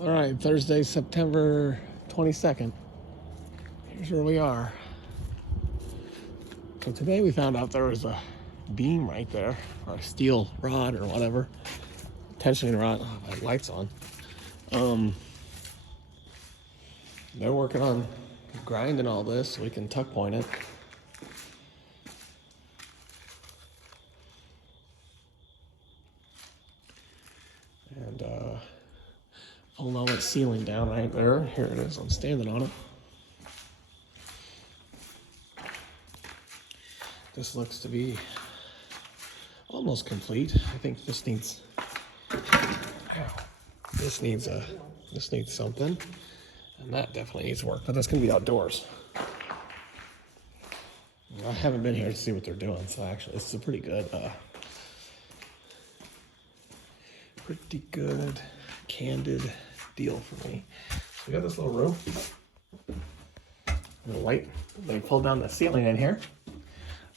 All right, Thursday, September 22nd. Here's where we are. So today we found out there was a beam right there, or a steel rod or whatever. Tensioning rod. Oh, my light's on. They're working on grinding all this so we can tuck point it. And pulling all that ceiling down right there. Here it is. I'm standing on it. This looks to be almost complete. I think this needs something, and that definitely needs work. But that's gonna be outdoors. I haven't been here to see what they're doing, so actually, it's a pretty good, candid deal for me. So we got this little room. The light. They pulled down the ceiling in here.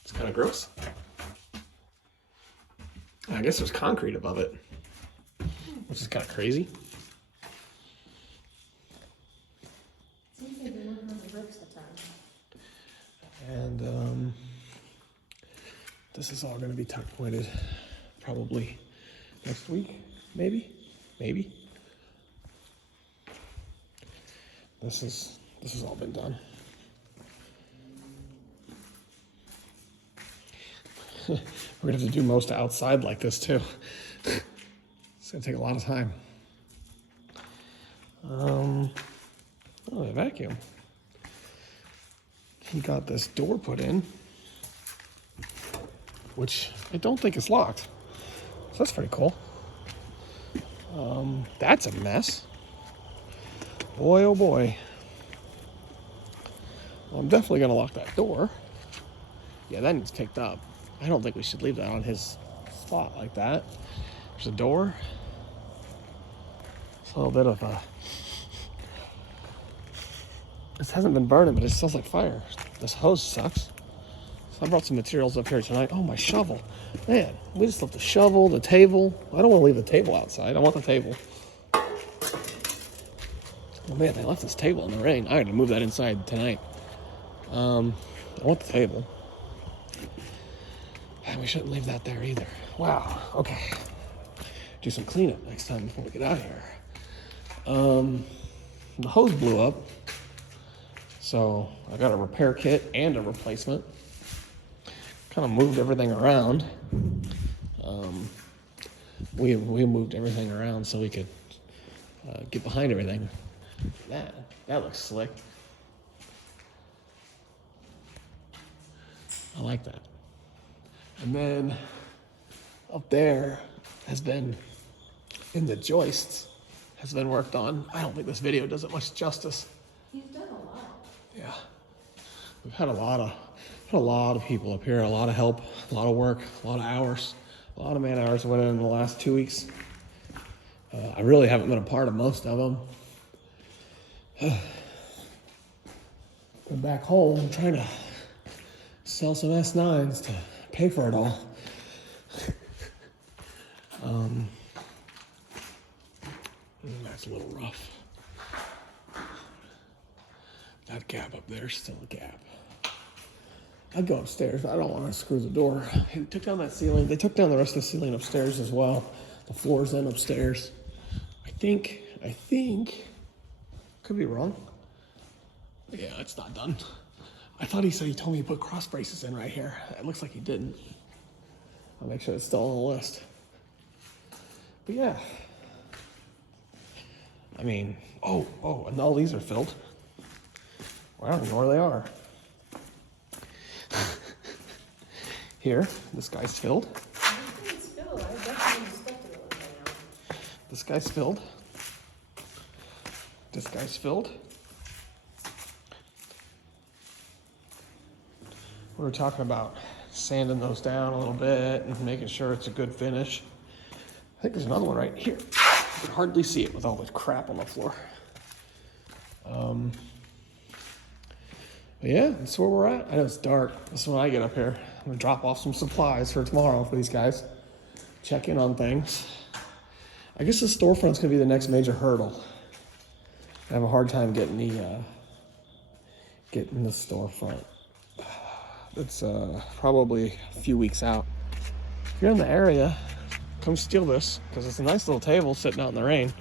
It's kind of gross. I guess there's concrete above it, which is kind of crazy. Seems like they're working on the roofs a ton. And this is all going to be tuck pointed probably next week, maybe. This has all been done. We're gonna have to do most outside like this too. It's gonna take a lot of time. Oh, the vacuum. He got this door put in, which I don't think is locked. So that's pretty cool. That's a mess. Boy, oh boy. Well, I'm definitely gonna lock that door. Yeah, that needs picked up. I don't think we should leave that on his spot like that. There's a door. It's a little bit of a... This hasn't been burning, but it smells like fire. This hose sucks. So I brought some materials up here tonight. Oh, my shovel. Man, we just left the shovel, the table. I don't want to leave the table outside. I want the table. Oh man, they left this table in the rain. I had to move that inside tonight. I want the table. And we shouldn't leave that there either. Wow, okay. Do some cleanup next time before we get out of here. The hose blew up. So I got a repair kit and a replacement. Kind of moved everything around. We moved everything around so we could get behind everything. That looks slick. I like that. And then up there has been, in the joists, has been worked on. I don't think this video does it much justice. He's done a lot. Yeah. We've had a lot of people up here, a lot of help, a lot of work, a lot of hours, a lot of man hours went in the last 2 weeks. I really haven't been a part of most of them. Been back home trying to sell some S9s to pay for it all. That's a little rough. That gap up there is still a gap. I'd go upstairs, but I don't want to screw the door. They took down that ceiling. They took down the rest of the ceiling upstairs as well. The floors then upstairs. I think, could be wrong. But yeah, it's not done. I thought he said he told me to put cross braces in right here. It looks like he didn't. I'll make sure it's still on the list. But yeah. I mean, oh, and all these are filled. Well, I don't know where they are. Here, this guy's filled. I think it's filled. I definitely inspected it by now. This guy's filled. This guy's filled. We were talking about sanding those down a little bit and making sure it's a good finish. I think there's another one right here. You can hardly see it with all this crap on the floor. But yeah, that's where we're at. I know it's dark. This is when I get up here. I'm gonna drop off some supplies for tomorrow for these guys. Check in on things. I guess the storefront's gonna be the next major hurdle. I have a hard time getting the storefront. It's probably a few weeks out. If you're in the area, come steal this because it's a nice little table sitting out in the rain.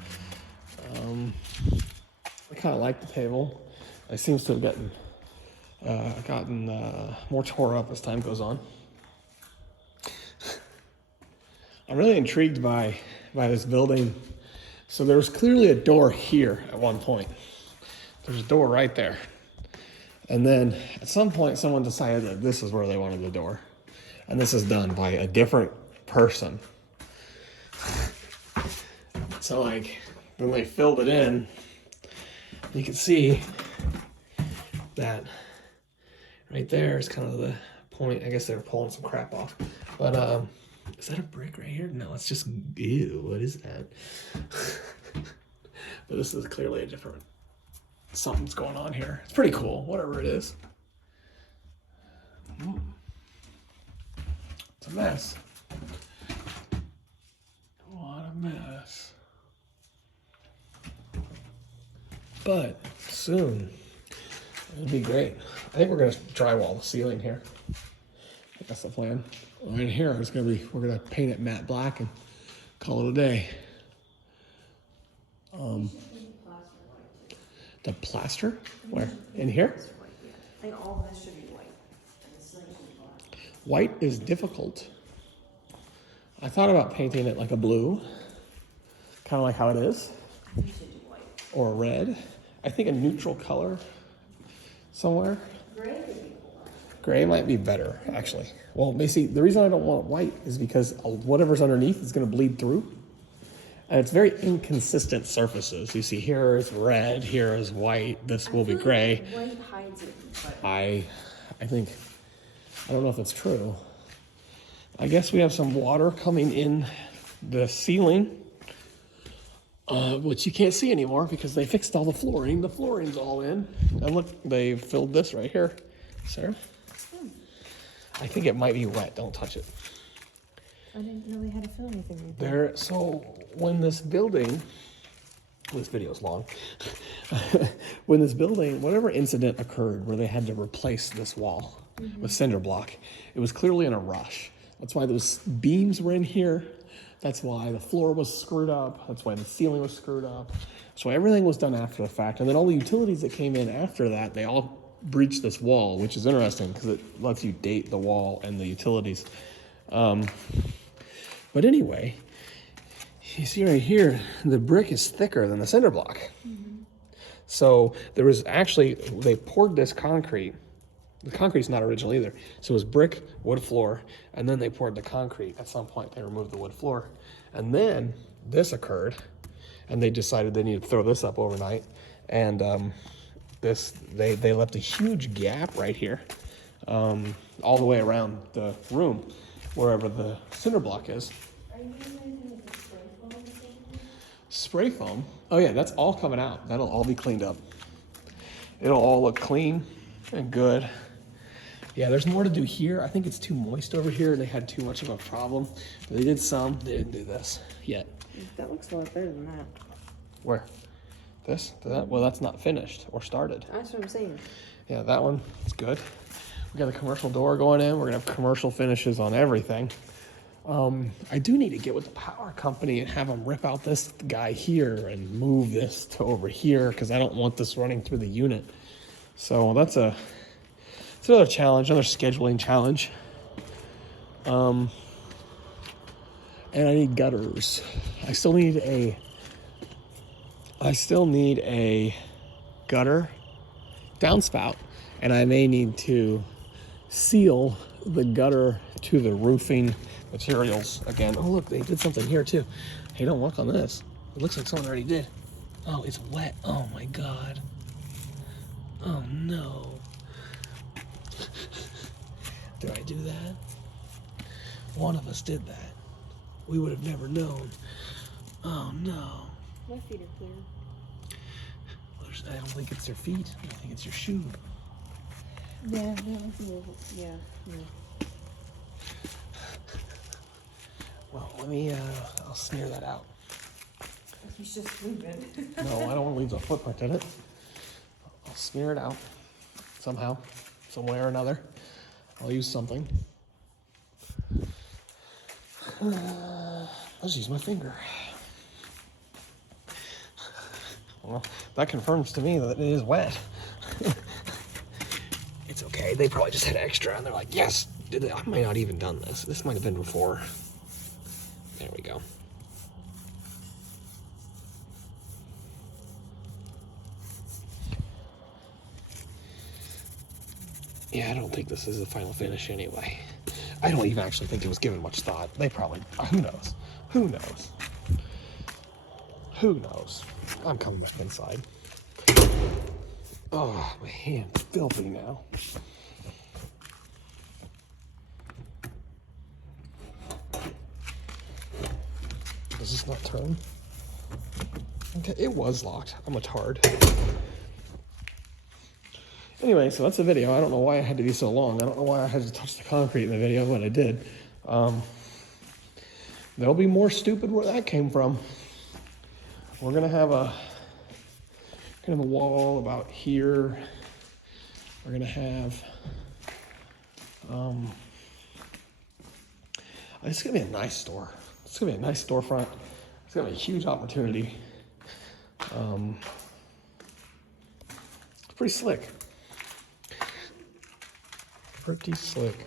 I kind of like the table. It seems to have gotten more tore up as time goes on. I'm really intrigued by this building. So there was clearly a door here at one point. There's a door right there. And then at some point, someone decided that this is where they wanted the door. And this is done by a different person. So like, when they filled it in, you can see that right there is kind of the point. I guess they were pulling some crap off. But is that a brick right here? No, it's just, ew, what is that? But this is clearly a different, something's going on here. It's pretty cool, whatever it is. It's a mess. What a mess. But soon, it'll be great. I think we're gonna drywall the ceiling here. I think that's the plan. Right here, we're gonna paint it matte black and call it a day. The plaster? Where? In here? I think all of this should be white. And the ceiling should be black. White is difficult. I thought about painting it like a blue, kind of like how it is, I think you should do white. or a red. I think a neutral color somewhere. Gray could be cool. Gray might be better, actually. Well, basically, the reason I don't want white is because whatever's underneath is going to bleed through. And it's very inconsistent surfaces. You see, here is red, here is white, this will be gray. Like white hides it, but I think, I don't know if that's true. I guess we have some water coming in the ceiling, which you can't see anymore because they fixed all the flooring. The flooring's all in. And look, they filled this right here. Sarah? I think it might be wet. Don't touch it. I didn't know they had to fill anything like that. There, so when this building, this video's long, when this building, whatever incident occurred where they had to replace this wall with cinder block, it was clearly in a rush. That's why those beams were in here. That's why the floor was screwed up. That's why the ceiling was screwed up. So everything was done after the fact. And then all the utilities that came in after that, they all breached this wall, which is interesting because it lets you date the wall and the utilities. But anyway, you see right here, the brick is thicker than the cinder block. So there was actually, they poured this concrete. The concrete's not original either. So it was brick, wood floor, and then they poured the concrete. At some point, they removed the wood floor. And then this occurred, and they decided they needed to throw this up overnight. And they left a huge gap right here, all the way around the room, wherever the cinder block is. Are you doing anything with the spray foam or something? Spray foam? Oh yeah, that's all coming out. That'll all be cleaned up. It'll all look clean and good. Yeah, there's more to do here. I think it's too moist over here. They had too much of a problem. They did some, they didn't do this yet. That looks a lot better than that. Where? This? That? Well, that's not finished or started. That's what I'm saying. Yeah, that one is good. We got a commercial door going in. We're gonna have commercial finishes on everything. I do need to get with the power company and have them rip out this guy here and move this to over here because I don't want this running through the unit. So that's another challenge, another scheduling challenge. And I need gutters. I still need a gutter downspout, and I may need to seal the gutter to the roofing materials again. Oh look, they did something here too. Hey, don't walk on this. It looks like someone already did. Oh, it's wet. Oh my God. Oh no. Did I do that? One of us did that. We would have never known. Oh no. My feet are clear. I don't think it's your feet. I think it's your shoe. Yeah, that was a little, yeah. Well, let me, I'll smear that out. He's just moving. No, I don't want to leave a footprint in it. I'll smear it out somehow, some way or another. I'll use something. I'll just use my finger. Well, that confirms to me that it is wet. It's okay. They probably just had extra, and they're like, yes. I might not even done this. This might have been before. There we go. Yeah, I don't think this is the final finish anyway. I don't even actually think it was given much thought. They probably, who knows? Who knows? Who knows? I'm coming back inside. Oh, my hand's filthy now. Does this not turn? Okay, it was locked. I'm a tard. Anyway, so that's the video. I don't know why it had to be so long. I don't know why I had to touch the concrete in the video, but I did. There'll be more stupid where that came from. We're gonna have a wall about here. We're gonna have it's gonna be a nice store. It's gonna be a nice storefront. It's gonna be a huge opportunity. It's pretty slick. Pretty slick.